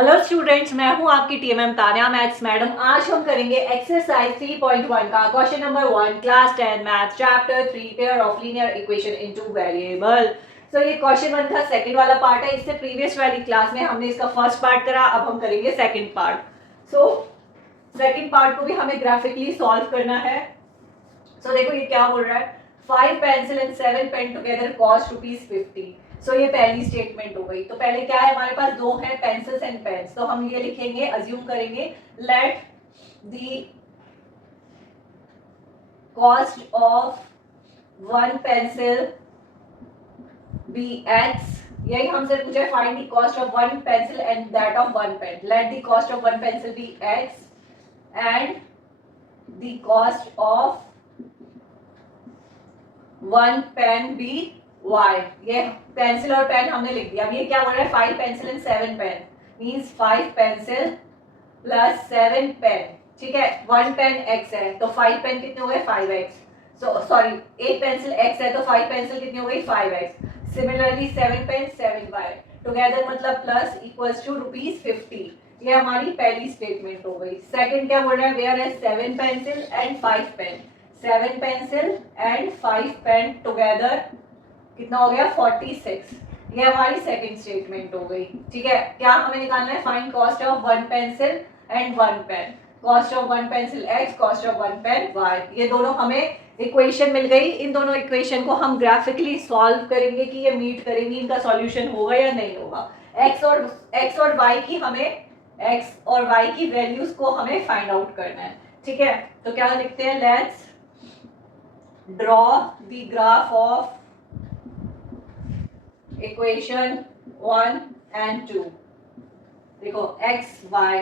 Hello students, मैं हूं आपकी टीएमएम तान्या मैथ्स मैडम। आज हम करेंगे एक्सरसाइज 3.1 का question number 1 class 10 maths chapter 3 pair of linear equation into variable. तो ये क्वेश्चन 1 का सेकंड वाला पार्ट है। इससे प्रीवियस वाली क्लास में हमने इसका फर्स्ट पार्ट करा, अब हम करेंगे second part. So second part को भी हमें ग्राफिकली सॉल्व करना है। सो देखो ये क्या बोल रहा है, 5 pencil and 7 pen together cost ₹50। So ये पहली स्टेटमेंट हो गई। तो पहले क्या है, हमारे पास दो है पेंसिल्स एंड पेन्स, तो हम ये लिखेंगे, अज्यूम करेंगे, let the cost of one pencil be x। यही हमसे पूछा है, find the cost of one pencil and that of one pen. Let the cost of one pencil be x and the cost of one pen be y। ये pencil और pen हमने लिख दिया। अब ये क्या बोल रहा है, 5 pencil and 7 pen means 5 pencil plus 7 pen. ठीक है, 1 पेन x है तो 5 पेन कितने हो गए, 5x। So sorry, 1 pencil x है तो 5 पेंसिल कितनी हो गई, 5x। Similarly 7 pen 7y together मतलब प्लस इक्वल्स टू ₹50। ये हमारी पहली स्टेटमेंट हो गई। सेकंड क्या बोल रहा है, वेयर है 7 pencil and 5 pen. 7 pencil and 5 pen together कितना हो गया, 46। ये हमारी सेकंड स्टेटमेंट हो गई। ठीक है, क्या हमें निकालना है, find cost of one pencil and one pen. Cost of one pencil x, cost of one pen y। ये दोनों हमें इक्वेशन मिल गई। इन दोनों इक्वेशन को हम ग्राफिकली सॉल्व करेंगे कि ये मीट करेंगी, इनका सॉल्यूशन होगा या नहीं होगा। x और y की हमें x और y की वैल्यूज को हमें फाइंड आउट करना है। ठीक है, तो क्या लिखते हैं, let's draw the graph of equation 1 and 2। देखो x y,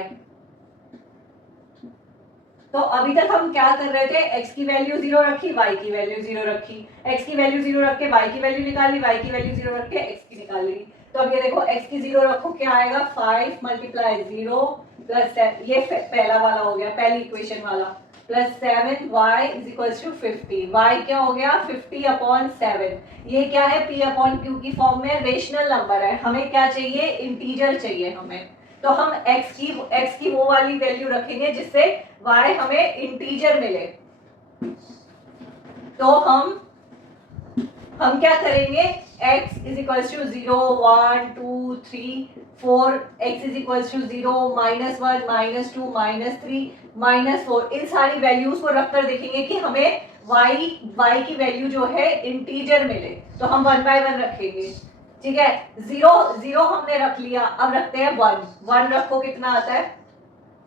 तो अभी तक हम क्या कर रहे थे, x की वैल्यू 0 रखी, y की वैल्यू 0 रखी, x की वैल्यू 0 रख के y की वैल्यू निकाली, y की वैल्यू 0 रख के x की निकाल ली। तो अब ये देखो, x की 0 रखो, क्या आएगा, 5 मल्टीप्लाई 0 प्लस, ये पहला वाला हो गया, पहली इक्वेशन वाला, plus 7y is equals to 50। y क्या हो गया, 50/7। ये क्या है, p/q की फॉर्म में रेशनल नंबर है। हमें क्या चाहिए, इंटीजर चाहिए हमें। तो हम x की वो वाली वैल्यू रखेंगे जिससे y हमें इंटीजर मिले। तो हम क्या करेंगे, x is equals to 0 1 2 3 4, x is equals to 0 -1 -2 -3 -4। इन सारी वैल्यूज को रखकर देखेंगे कि हमें y की वैल्यू जो है इंटीजर मिले। तो हम 1 बाय 1 रखेंगे। ठीक है, 0 हमने रख लिया, अब रखते हैं 1 रखो, कितना आता है,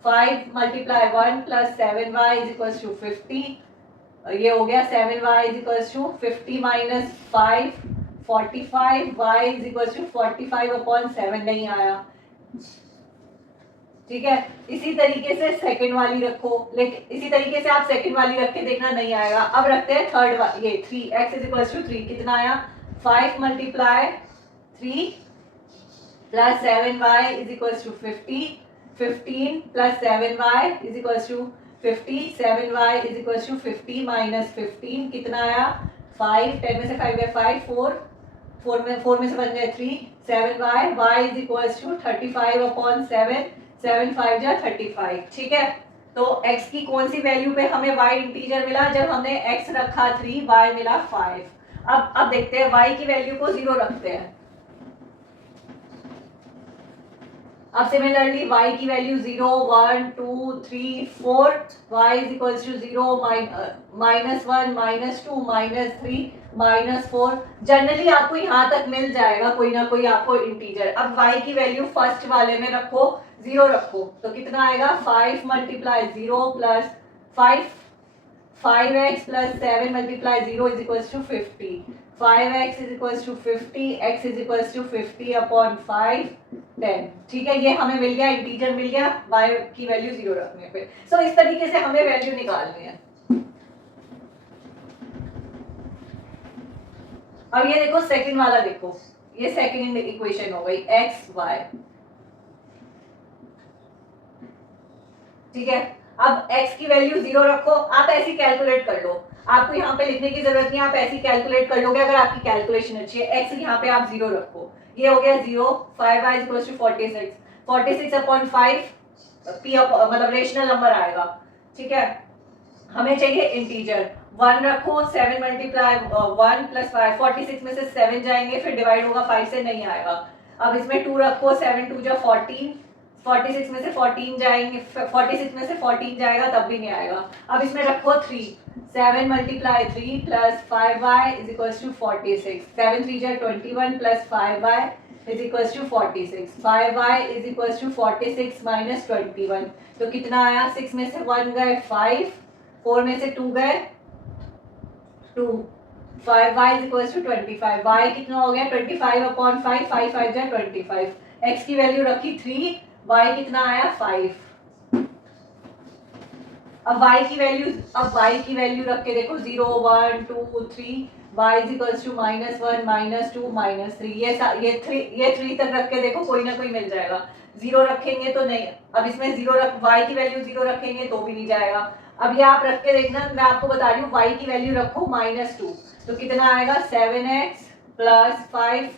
5 multiply 1 plus 7y is equals to 50। ये हो गया 7y is equals to 50 minus 5 45, y is equals to 45/7 नहीं आया। ठीक है, इसी तरीके से सेकंड वाली रखो, लेकिन इसी तरीके से आप सेकंड वाली रख के देखना, नहीं आएगा। अब रखते हैं थर्ड वाली, ये 3x इज इक्वल्स टू 3, कितना आया, 5 multiply 3 plus 7y is equals to 50, 15 plus 7y is equals to 50, 7y is equals to 50 minus 15, कितना आया, 5, 10 में से 5 गए 5, 4 में से बन गए 3, 7y, y is equals to 35/7, 7 5 जा 35। ठीक है, तो x की कौन सी वैल्यू पे हमें y इंटीजर मिला, जब हमने x रखा 3, y मिला 5। अब देखते हैं, y की वैल्यू को 0 रखते हैं। अब सिमिलरली y की value 0 1 2 3 4, y is equals to 0 -1 -2 -3 -4। Generally आपको यहाँ तक मिल जाएगा कोई ना कोई आपको इंटीजर। अब y की वैल्यू फर्स्ट वाले में रखो, 0 रखो, तो कितना आएगा, 5 multiply 0 plus 5x plus 7 multiply 0 is equals to 50, 5x is equals to 50, x is equals to 50/5 10। ठीक है, ये हमें मिल गया, इंटीजर मिल गया y की वैल्यू 0 रखने पे। सो इस तरीके से हमें वैल्यू निकालनी है। अब ये देखो सेकंड वाला, देखो ये सेकंड इक्वेशन हो गई x y। ठीक है, अब x की वैल्यू 0 रखो, आप ऐसी कैलकुलेट कर लो, आपको यहाँ पे लिखने की जरूरत नहीं, आप ऐसी कैलकुलेट कर लोगे अगर आपकी कैलकुलेशन अच्छी है। x यहाँ पे आप 0 रखो, ये हो गया 0, 5y is equals to 46, 46/5 p मतलब रेशनल नंबर आएगा, ठीक है। हमें चाहिए इंटीजर, 1 रखो, 7 मल्टीप्लाई 1 प्लस 5, 46 में से 7 जाएंगे, फिर डिवाइड होगा 5 से, नहीं आएगा। अब इसमें 2 रखो, 7 2 जा 14, 46 में से 14 जाएंगे, 46 में से 14 जाएगा तब भी नहीं आएगा। अब इसमें रखो 3, 7 multiply 3 plus 5y is equals to 46, 7 3 जा 21 plus 5y is equals to 46, 5y is equals to 46 minus 21, तो कितना आया, 6 में से 1 गए 5, 4 में से 2 गए 2, 5y is equals to 25, y कितना हो गया 25/5, 5 5 जा 25, x की वैल्यू रखी 3, y कितना आया 5। अब y की वैल्यू रख के देखो 0 1 2 3, y इज इक्वल्स टू -1 -2 -3, ये 3 तक रख के देखो, कोई ना कोई मिल जाएगा। 0 रखेंगे तो नहीं, अब इसमें y की वैल्यू 0 रखेंगे तो भी नहीं जाएगा। अब ये आप रख के देखना, मैं आपको बता रही हूँ, y की वैल्यू रखो -2, तो कितना आएगा 7x plus 5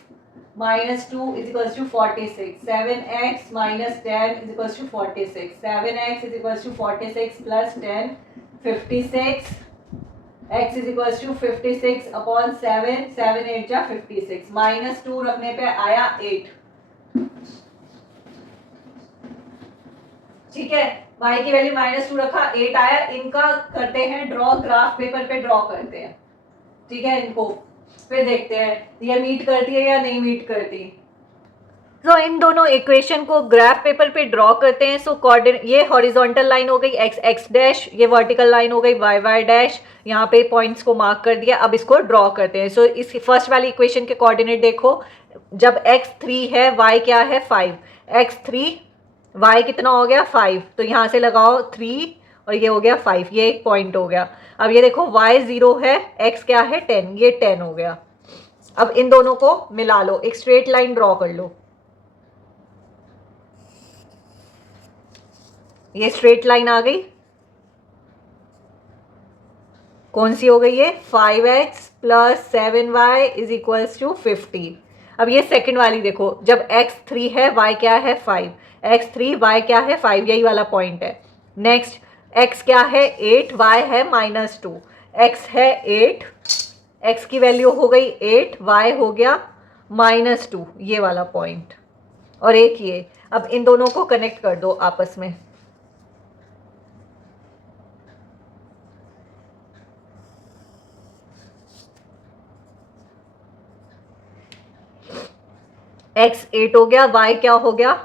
minus 2 is equals to 46, 7x minus 10 is equals to 46, 7x is equals to 46 plus 10 56, x is equals to 56 upon 7, 7 8 जा 56, minus 2 रखने पे आया 8, ठीक है। y की वैल्यू -2 रखा, 8 आया। इनका करते हैं ड्रॉ, ग्राफ पेपर पे ड्रॉ करते हैं, ठीक है। इनको फिर देखते हैं ये मीट करती है या नहीं मीट करती। तो इन दोनों इक्वेशन को ग्राफ पेपर पे ड्रॉ करते हैं। सो कोऑर्डिनेट, ये हॉरिजॉन्टल लाइन हो गई x x डैश, ये वर्टिकल लाइन हो गई y y डैश, यहाँ पे पॉइंट्स को मार्क कर दिया। अब इसको ड्रॉ करते हैं। सो इस फर्स्ट वाली इक्वेशन के कोऑर्डिनेट देखो, जब x 3 है y क्या है 5, x 3 y कितना हो गया 5, तो यहाँ से लगाओ 3 और ये हो गया 5, ये एक पॉइंट हो गया। अब ये देखो y 0 है, x क्या है 10, ये 10 हो गया। अब इन दोनों को मिला लो, एक स्ट्रेट लाइन ड्रॉ कर लो। ये स्ट्रेट लाइन आ गई, कौन सी हो गई है 5x plus 7y is equals to 50। अब ये सेकंड वाली देखो, जब x 3 है y क्या है 5, x 3 y क्या है 5, यही वाला पॉइंट है। नेक्स्ट x क्या है 8, y है -2, x है 8, x की वैल्यू हो गई 8, y हो गया -2, ये वाला पॉइंट, और एक ये। अब इन दोनों को कनेक्ट कर दो आपस में, x 8 हो गया, y क्या हो गया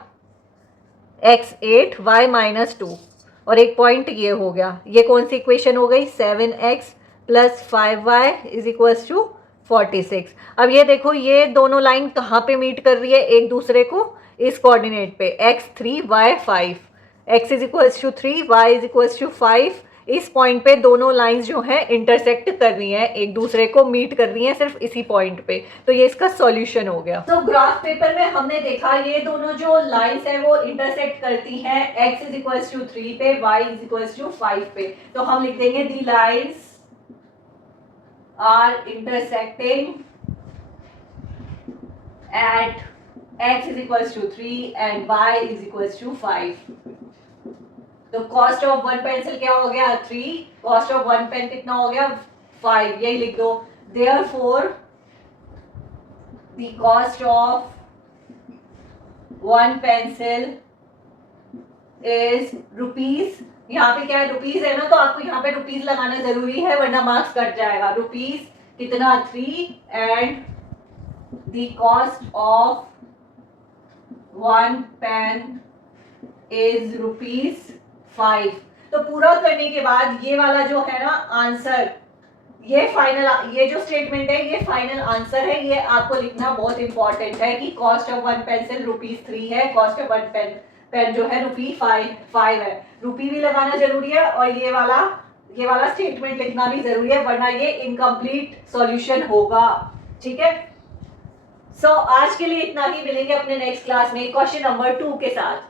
x 8, y -2, और एक पॉइंट ये हो गया। ये कौन सी इक्वेशन हो गई 7x plus 5y is equals to 46। अब ये देखो, ये दोनों लाइन कहाँ पे मीट कर रही है एक दूसरे को, इस कोऑर्डिनेट पे x 3 y 5, x is equals to 3, y is equals to 5। इस पॉइंट पे दोनों लाइंस जो हैं इंटरसेक्ट कर रही हैं, एक दूसरे को मीट कर रही हैं सिर्फ इसी पॉइंट पे, तो ये इसका सॉल्यूशन हो गया। तो ग्राफ पेपर में हमने देखा ये दोनों जो लाइंस हैं वो इंटरसेक्ट करती हैं x इज इक्वल्स टू 3 पे, y इज इक्वल्स टू 5 पे। तो हम लिख देंगे the lines are intersecting at x is equals to 3 and y is equals to 5। तो कॉस्ट ऑफ वन पेंसिल क्या हो गया 3, कॉस्ट ऑफ वन पेन कितना हो गया 5, यही लिख दो। Therefore the cost of one pencil is rupees, यहाँ पे क्या है रुपीज है ना, तो आपको यहाँ पे रुपीज लगाना जरूरी है वरना मार्क्स कट जाएगा। रुपीज कितना 3 and the cost of one pen is rupees 5। तो पूरा करने के बाद ये वाला जो है ना आंसर, ये फाइनल, ये जो स्टेटमेंट है ये फाइनल आंसर है। ये आपको लिखना बहुत इंपॉर्टेंट है कि कॉस्ट ऑफ वन पेंसिल ₹3 है, कॉस्ट ऑफ वन पेन जो है ₹5 है। रुपी भी लगाना जरूरी है और ये वाला स्टेटमेंट लिखना भी जरूरी है, वरना ये इनकम्प्लीट सॉल्यूशन होगा, ठीक है। सो आज के लिए इतना ही, मिलेंगे अपने नेक्स्ट क्लास में क्वेश्चन नंबर 2 के साथ।